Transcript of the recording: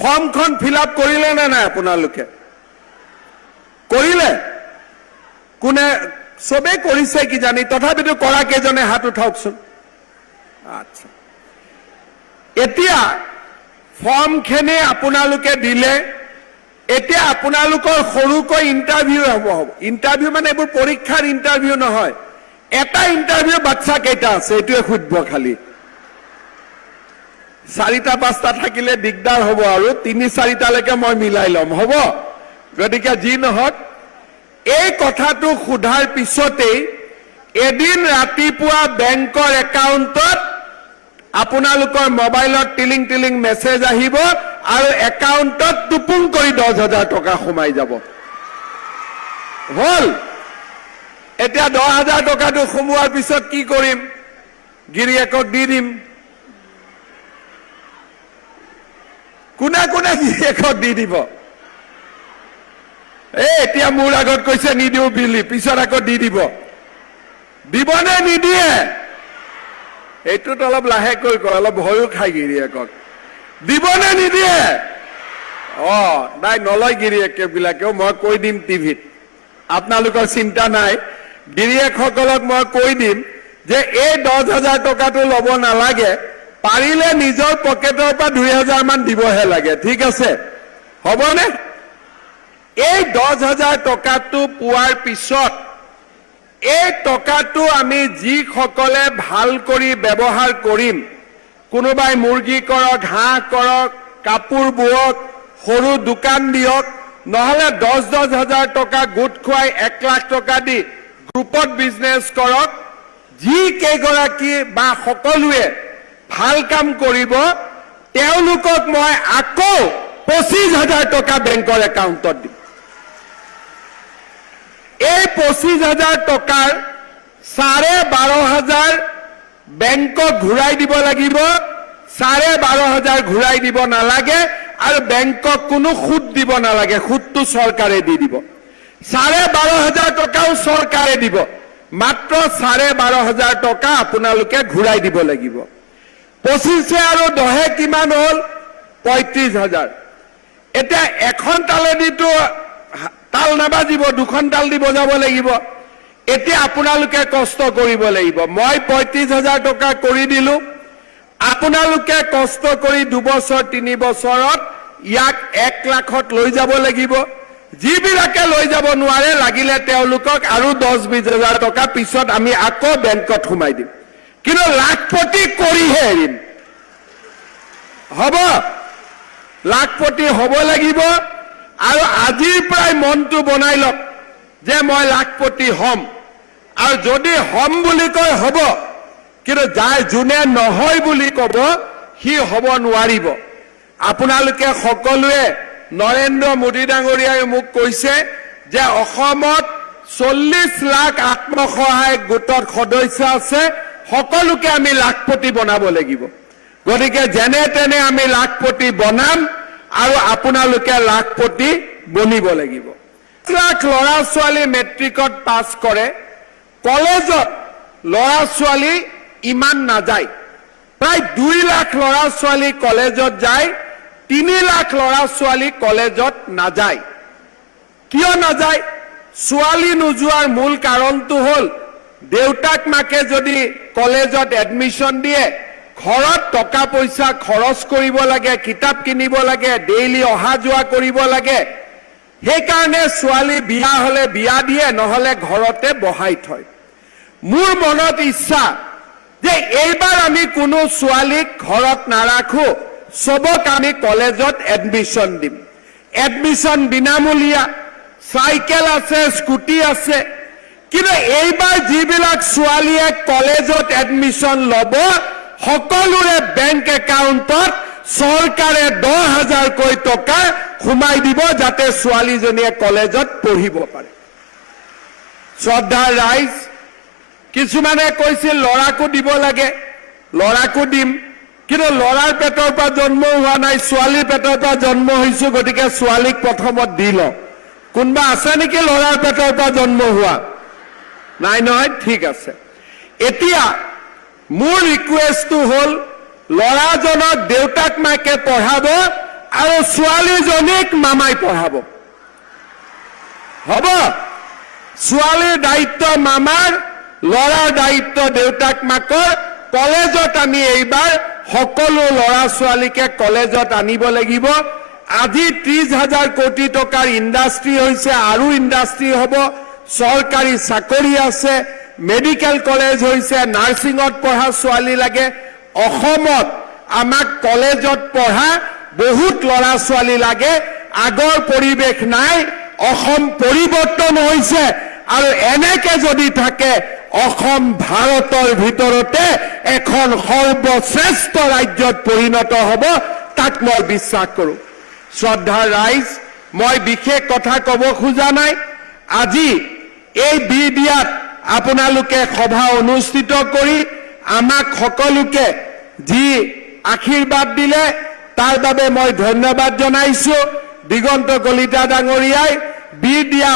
ফৰ্মখন fill up কৰিলে নে নাই আপোনালোকে? কৰিলে? কোনে? চবেই কৰিছে কিজানি, তথাপিতো কৰা কেইজনে হাত উঠাওকচোন। আচ্ছা, এতিয়া ফৰ্মখিনি আপোনালোকে দিলে, এতিয়া আপোনালোকৰ সৰুকৈ ইণ্টাৰভিউ হ'ব। ইণ্টাৰভিউ মানে এইবোৰ পৰীক্ষাৰ ইণ্টাৰভিউ নহয়, এটা ইণ্টাৰভিউ বাচ্চা কেইটা আছে এইটোৱে সুধিব খালি। 4টা-5টা থাকিলে দিগদাৰ হ'ব আৰু 3-4টালৈকে মই মিলাই ল'ম, হ'ব? গতিকে যি নহওক, এই কথাটো সোধাৰ পিছতেই এদিন ৰাতিপুৱা বেংকৰ একাউণ্টত আপোনালোকৰ মোবাইলত টিলিং টিলিং মেছেজ আহিব আৰু একাউণ্টত টুপুং কৰি 10,000 টকা সোমাই যাব। হ'ল? এতিয়া 10,000 টকাটো সোমোৱাৰ পিছত কি কৰিম? গিৰিয়েকক দি দিম। কোনে কোনে গিৰিয়েকক দি দিব? এতিয়া মোৰ আগত কৈছে নিদিওঁ বুলি, পিছত আকৌ দি দিব। দিবনে নিদিয়ে? এইটোত অলপ লাহেকৈ কয়, অলপ ভয়ো খাই গিৰিয়েকক। দিবনে নিদিয়ে? নাই, নলয় গিৰিয়েকবিলাকেও, মই কৈ দিম টিভিত। আপোনালোকৰ চিন্তা নাই, গিৰিয়েকসকলক মই কৈ দিম যে এই 10,000 টকাটো ল'ব নালাগে, পাৰিলে নিজৰ পকেটৰ পৰা 2,000 মান দিবহে লাগে, ঠিক আছে? হ'বনে? এই 10,000 টকাটো পোৱাৰ পিছত এই টকাটো আমি যিসকলে ভাল কৰি ব্যৱহাৰ কৰিম, কোনোবাই মুৰ্গী কৰক, হাঁহ কৰক, কাপোৰ বোৱক, সৰু দোকান দিয়ক, নহলে 10,000 টকা গোট খুৱাই 1 লাখ টকা দি গ্ৰুপত বিজনেছ কৰক, যি কেইগৰাকী বা সকলোৱে ভাল কাম কৰিব, তেওঁলোকক মই আকৌ 25,000 টকা বেংকৰ একাউণ্টত দিম। এই 25,000 টকাৰ 12,500 বেংকক ঘূৰাই দিব লাগিব, 12,500 ঘূৰাই দিব নালাগে, আৰু বেংকক কোনো সুদ দিব নালাগে, সুদটো চৰকাৰে দি দিব। 12,500 টকাও চৰকাৰে দিব, মাত্ৰ 12,500 টকা আপোনালোকে ঘূৰাই দিব লাগিব। 25 আৰু 10 কিমান হ'ল? 35,000। এতিয়া এখন তালেদিতো তাল নাবাজিব, 2খন তাল দি বজাব লাগিব। এতিয়া আপোনালোকে কষ্ট কৰিব লাগিব। মই 35,000 টকা কৰি দিলো, আপোনালোকে কষ্ট কৰি 2 বছৰ 3 বছৰত ইয়াক 1 লাখত লৈ যাব লাগিব। যিবিলাকে লৈ যাব নোৱাৰে, লাগিলে তেওঁলোকক আৰু 10-20,000 টকা পিছত আমি আকৌ বেংকত সোমাই দিম, কিন্তু লাখপতি কৰিহে এৰিম। হ'ব? লাখপতি হ'ব লাগিব। আৰু আজিৰ পৰাই মনটো বনাই লওক যে মই লাখপতি হ'ম, আৰু যদি হ'ম বুলি কয় হ'ব, কিন্তু যোনে নহয় বুলি ক'ব সি হ'ব নোৱাৰিব। আপোনালোকে সকলোৱে, নৰেন্দ্ৰ মোদী ডাঙৰীয়াই মোক কৈছে যে অসমত 40 লাখ আত্মসহায়ক গোটৰ সদস্য আছে, সকলোকে আমি লাখপতি বনাব লাগিব। গতিকে যেনে তেনে আমি লাখপতি বনাম, আৰু আপোনালোকে লাখপতি বনিব লাগিব। লাখ ল'ৰা ছোৱালী মেট্ৰিকত পাছ কৰে, কলেজত ল'ৰা ছোৱালী ইমান নাযায়। প্ৰায় 2 লাখ ল'ৰা ছোৱালী কলেজত যায়, 3 লাখ ল'ৰা ছোৱালী কলেজত নাযায়। কিয় নাযায়? ছোৱালী নোযোৱাৰ মূল কাৰণটো হ'ল দেউতাক মাকে যদি কলেজত এডমিশ্যন দিয়ে, ঘৰত টকা পইচা খৰচ কৰিব লাগে, কিতাপ কিনিব লাগে, ডেইলি অহা যোৱা কৰিব লাগে। সেইকাৰণে ছোৱালী বিয়া হলে বিয়া দিয়ে, নহলে ঘৰতে বহাই থয়। মোৰ মনত ইচ্ছা যে এইবাৰ আমি কোনো ছোৱালীক ঘৰত নাৰাখো, সবক আমি কলেজত এডমিশ্যন দিম। এডমিশ্যন বিনামূলীয়া, চাইকেল আছে, স্কুটি আছে। কিন্তু এইবাৰ যিবিলাক ছোৱালীয়ে কলেজত এডমিশ্যন ল'ব, সকলোৰে বেংক একাউণ্টত চৰকাৰে 10,000কৈ টকা সোমাই দিব, যাতে ছোৱালীজনীয়ে কলেজত পঢ়িব পাৰে। শ্ৰদ্ধাৰ ৰাইজ, কিছুমানে কৈছিল ল'ৰাকো দিব লাগে, ল'ৰাকো দিম, কিন্তু ল'ৰাৰ পেটৰ পৰা জন্ম হোৱা নাই, ছোৱালীৰ পেটৰ পৰা জন্ম হৈছো, গতিকে ছোৱালীক প্ৰথমত দি লওঁ। কোনোবা আছে নেকি ল'ৰাৰ পেটৰ পৰা জন্ম হোৱা? নাই নহয়, ঠিক আছে। এতিয়া মোৰ ৰিকুৱেষ্টটো হ'ল ল'ৰাজনক দেউতাক মাকে পঢ়াব, আৰু ছোৱালীজনীক মামাই পঢ়াব। হ'ব, ছোৱালীৰ দায়িত্ব মামাৰ, ল'ৰাৰ দায়িত্ব দেউতাক মাকৰ। কলেজত আমি এইবাৰ সকলো ল'ৰা ছোৱালীকে কলেজত আনিব লাগিব। আজি 30,000 কোটি টকাৰ ইণ্ডাষ্ট্ৰী হৈছে, আৰু ইণ্ডাষ্ট্ৰী হ'ব। চৰকাৰী চাকৰি আছে, মেডিকেল কলেজ হৈছে, নাৰ্ছিঙত পঢ়া ছোৱালী লাগে। অসমত আমাক কলেজত পঢ়া বহুত ল'ৰা ছোৱালী লাগে। আগৰ পৰিৱেশ নাই, অসম পৰিৱৰ্তন হৈছে, আৰু এনেকে যদি থাকে অসম ভাৰতৰ ভিতৰতে এখন সৰ্বশ্ৰেষ্ঠ ৰাজ্যত পৰিণত হ'ব, তাক মই বিশ্বাস কৰোঁ। শ্ৰদ্ধাৰ ৰাইজ, মই বিশেষ কথা ক'ব খোজা নাই। আজি এই বিদিয়াত আপোনালোকে সভা অনুষ্ঠিত কৰি আমাক সকলোকে যি আশীৰ্বাদ দিলে তাৰ বাবে মই ধন্যবাদ জনাইছোঁ। দিগন্ত কলিতা ডাঙৰীয়াই বিদিয়া